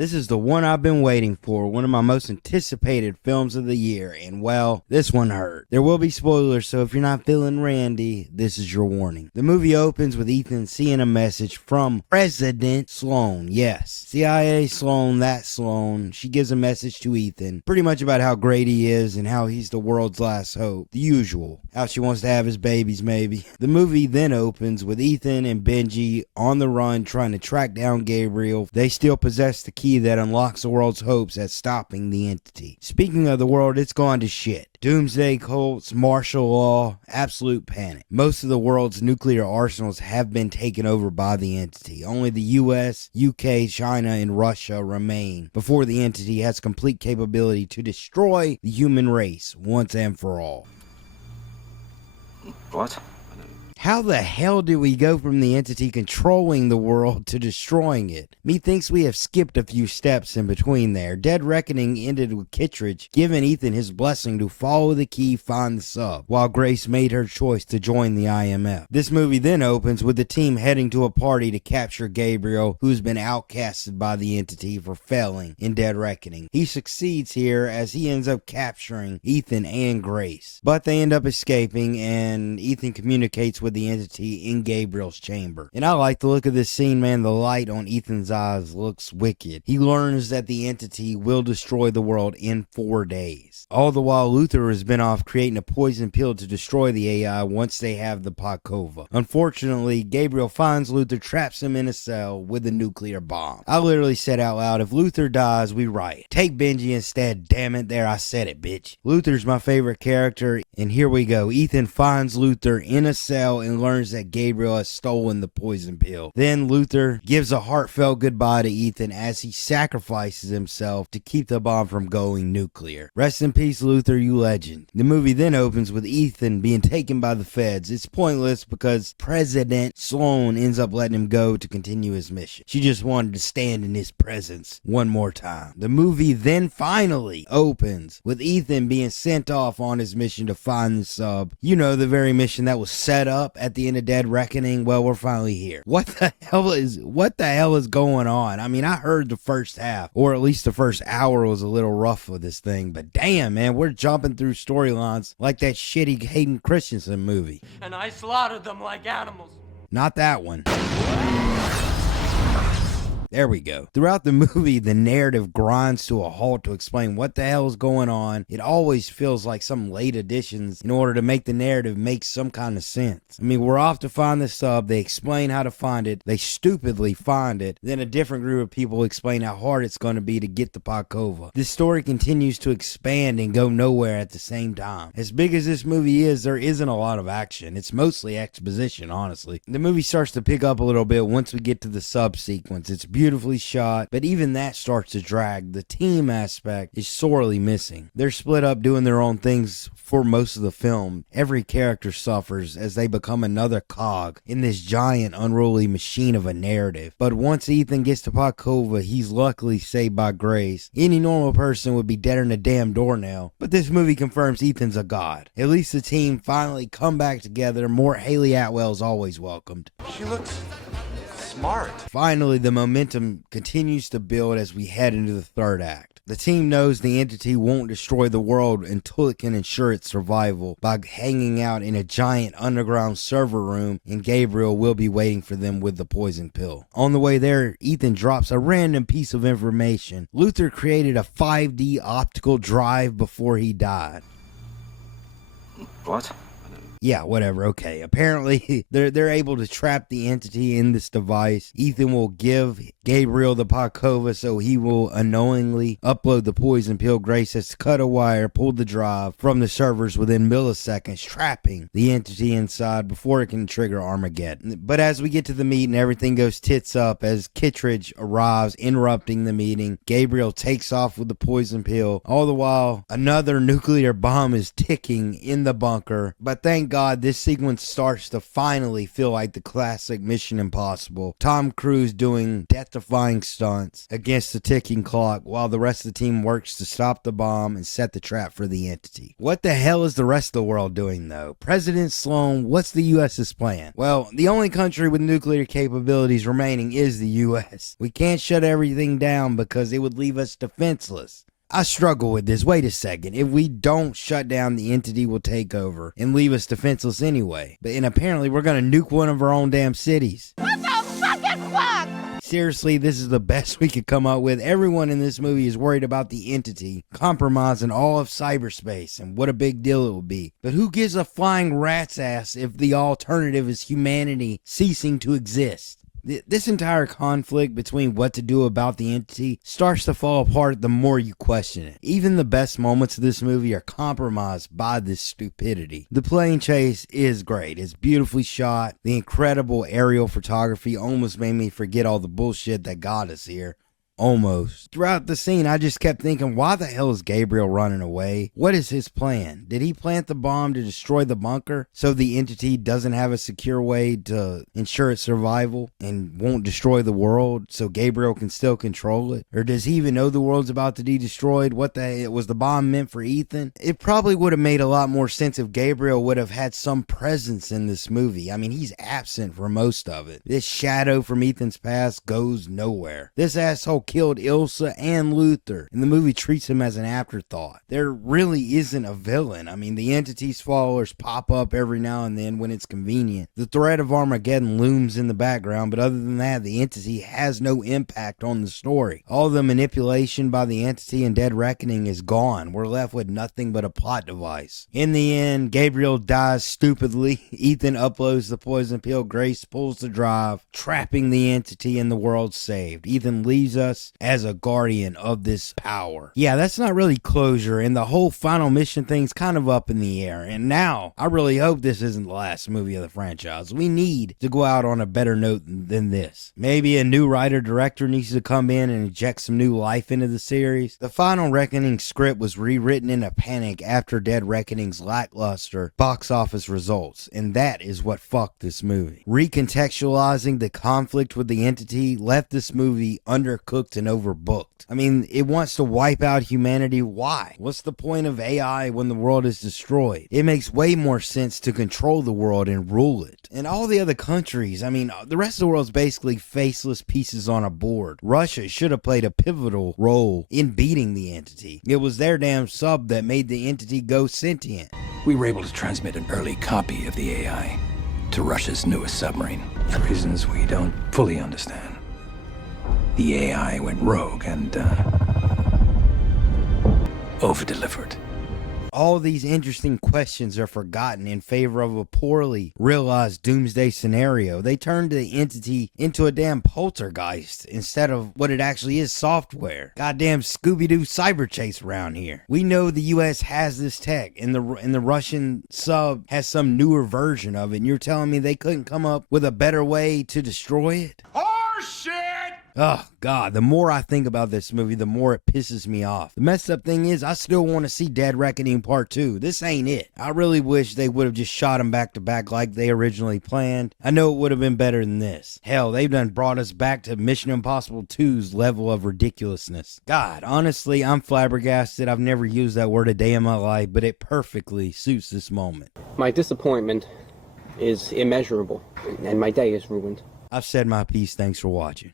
This is the one I've been waiting for, one of my most anticipated films of the year, and well, this one hurt. There will be spoilers, so if you're not feeling Randy, this is your warning. The movie opens with Ethan seeing a message from President Sloan. Yes, CIA Sloan, that Sloan. She gives a message to Ethan, pretty much about how great he is and how he's the world's last hope. The usual. How she wants to have his babies, maybe. The movie then opens with Ethan and Benji on the run trying to track down Gabriel. They still possess the key that unlocks the world's hopes at stopping the entity. Speaking of the world, it's gone to shit. Doomsday cults, martial law, absolute panic. Most of the world's nuclear arsenals have been taken over by the entity. Only the US, UK, China, and Russia remain before the entity has complete capability to destroy the human race once and for all. What? How the hell do we go from the entity controlling the world to destroying it? Methinks we have skipped a few steps in between there. Dead Reckoning ended with Kittredge giving Ethan his blessing to follow the key, find the sub, while Grace made her choice to join the IMF. This movie then opens with the team heading to a party to capture Gabriel, who's been outcasted by the entity for failing in Dead Reckoning. He succeeds here as he ends up capturing Ethan and Grace, but they end up escaping, and Ethan communicates with the entity in Gabriel's chamber. And I like the look of this scene, man. The light on Ethan's eyes looks wicked. He learns that the entity will destroy the world in 4 days. All the while, Luther has been off creating a poison pill to destroy the AI once they have the Pakova. Unfortunately, Gabriel finds Luther, traps him in a cell with a nuclear bomb. I literally said out loud, if Luther dies, we riot. Take Benji instead, damn it. There, I said it, bitch. Luther's my favorite character, and here we go. Ethan finds Luther in a cell and learns that Gabriel has stolen the poison pill. Then Luther gives a heartfelt goodbye to Ethan as he sacrifices himself to keep the bomb from going nuclear. Rest in peace, Luther, you legend. The movie then opens with Ethan being taken by the feds. It's pointless because President Sloan ends up letting him go to continue his mission. She just wanted to stand in his presence one more time. The movie then finally opens with Ethan being sent off on his mission to find the sub. You know, the very mission that was set up at the end of Dead Reckoning. Well, we're finally here. What the hell is going on? I mean, I heard the first half, or at least the first hour, was a little rough with this thing, but damn, man, we're jumping through storylines like that shitty Hayden Christensen movie. And I slaughtered them like animals. Not that one. There we go. Throughout the movie, the narrative grinds to a halt to explain what the hell is going on. It always feels like some late additions in order to make the narrative make some kind of sense. I mean, we're off to find the sub. They explain how to find it. They stupidly find it. Then a different group of people explain how hard it's going to be to get the Pakova. This story continues to expand and go nowhere at the same time. As big as this movie is, there isn't a lot of action. It's mostly exposition, honestly. The movie starts to pick up a little bit once we get to the sub sequence. It's beautifully shot, but even that starts to drag. The team aspect is sorely missing. They're split up doing their own things for most of the film. Every character suffers as they become another cog in this giant unruly machine of a narrative. But once Ethan gets to Pakova, he's luckily saved by Grace. Any normal person would be deader than a damn doornail, but this movie confirms Ethan's a god. At least the team finally come back together. More Haley Atwell is always welcomed. She looks smart. Finally, the momentum continues to build as we head into the third act. The team knows the entity won't destroy the world until it can ensure its survival by hanging out in a giant underground server room, and Gabriel will be waiting for them with the poison pill. On the way there, Ethan drops a random piece of information. Luther created a 5D optical drive before he died. What? Yeah, whatever, okay. Apparently, they're able to trap the entity in this device. Ethan will give Gabriel the Pakova, so he will unknowingly upload the poison pill. Grace has to cut a wire, pull the drive from the servers within milliseconds, trapping the entity inside before it can trigger Armageddon. But as we get to the meeting, everything goes tits up as Kittredge arrives, interrupting the meeting. Gabriel takes off with the poison pill. All the while, another nuclear bomb is ticking in the bunker. But thank God this sequence starts to finally feel like the classic Mission Impossible. Tom Cruise doing death-defying stunts against the ticking clock while the rest of the team works to stop the bomb and set the trap for the entity. What the hell is the rest of the world doing though? President Sloan, what's the US's plan? Well, the only country with nuclear capabilities remaining is the US. We can't shut everything down because it would leave us defenseless. I struggle with this. Wait a second. If we don't shut down, the entity will take over and leave us defenseless anyway. And apparently we're gonna nuke one of our own damn cities. What the fucking fuck? Seriously, this is the best we could come up with. Everyone in this movie is worried about the entity compromising all of cyberspace and what a big deal it will be. But who gives a flying rat's ass if the alternative is humanity ceasing to exist? This entire conflict between what to do about the entity starts to fall apart the more you question it. Even the best moments of this movie are compromised by this stupidity. The plane chase is great. It's beautifully shot. The incredible aerial photography almost made me forget all the bullshit that got us here. Almost. Throughout the scene, I just kept thinking, why the hell is Gabriel running away? What is his plan? Did he plant the bomb to destroy the bunker so the entity doesn't have a secure way to ensure its survival and won't destroy the world so Gabriel can still control it? Or does he even know the world's about to be destroyed? Was the bomb meant for Ethan? It probably would have made a lot more sense if Gabriel would have had some presence in this movie. I mean, he's absent for most of it. This shadow from Ethan's past goes nowhere. This asshole killed Ilsa and Luther, and the movie treats him as an afterthought. There really isn't a villain. I mean, the entity's followers pop up every now and then when it's convenient. The threat of Armageddon looms in the background, but other than that, the entity has no impact on the story. All the manipulation by the entity in Dead Reckoning is gone. We're left with nothing but a plot device. In the end, Gabriel dies stupidly. Ethan uploads the poison pill. Grace pulls the drive, trapping the entity, and the world saved. Ethan leaves us as a guardian of this power. Yeah, that's not really closure, and the whole final mission thing's kind of up in the air. And now, I really hope this isn't the last movie of the franchise. We need to go out on a better note than this. Maybe a new writer-director needs to come in and inject some new life into the series. The Final Reckoning script was rewritten in a panic after Dead Reckoning's lackluster box office results, and that is what fucked this movie. Recontextualizing the conflict with the entity left this movie undercooked and overbooked. I mean, it wants to wipe out humanity. Why? What's the point of AI when the world is destroyed? It makes way more sense to control the world and rule it. And all the other countries, I mean, the rest of the world's basically faceless pieces on a board. Russia should have played a pivotal role in beating the entity. It was their damn sub that made the entity go sentient. We were able to transmit an early copy of the AI to Russia's newest submarine for reasons we don't fully understand. The AI went rogue and over-delivered. All these interesting questions are forgotten in favor of a poorly realized doomsday scenario. They turned the entity into a damn poltergeist instead of what it actually is, software. Goddamn Scooby-Doo cyber chase around here. We know the US has this tech and the Russian sub has some newer version of it, and you're telling me they couldn't come up with a better way to destroy it? Horseshit! Oh, God, the more I think about this movie, the more it pisses me off. The messed up thing is, I still want to see Dead Reckoning Part 2. This ain't it. I really wish they would have just shot them back to back like they originally planned. I know it would have been better than this. Hell, they've done brought us back to Mission Impossible 2's level of ridiculousness. God, honestly, I'm flabbergasted. I've never used that word a day in my life, but it perfectly suits this moment. My disappointment is immeasurable, and my day is ruined. I've said my piece. Thanks for watching.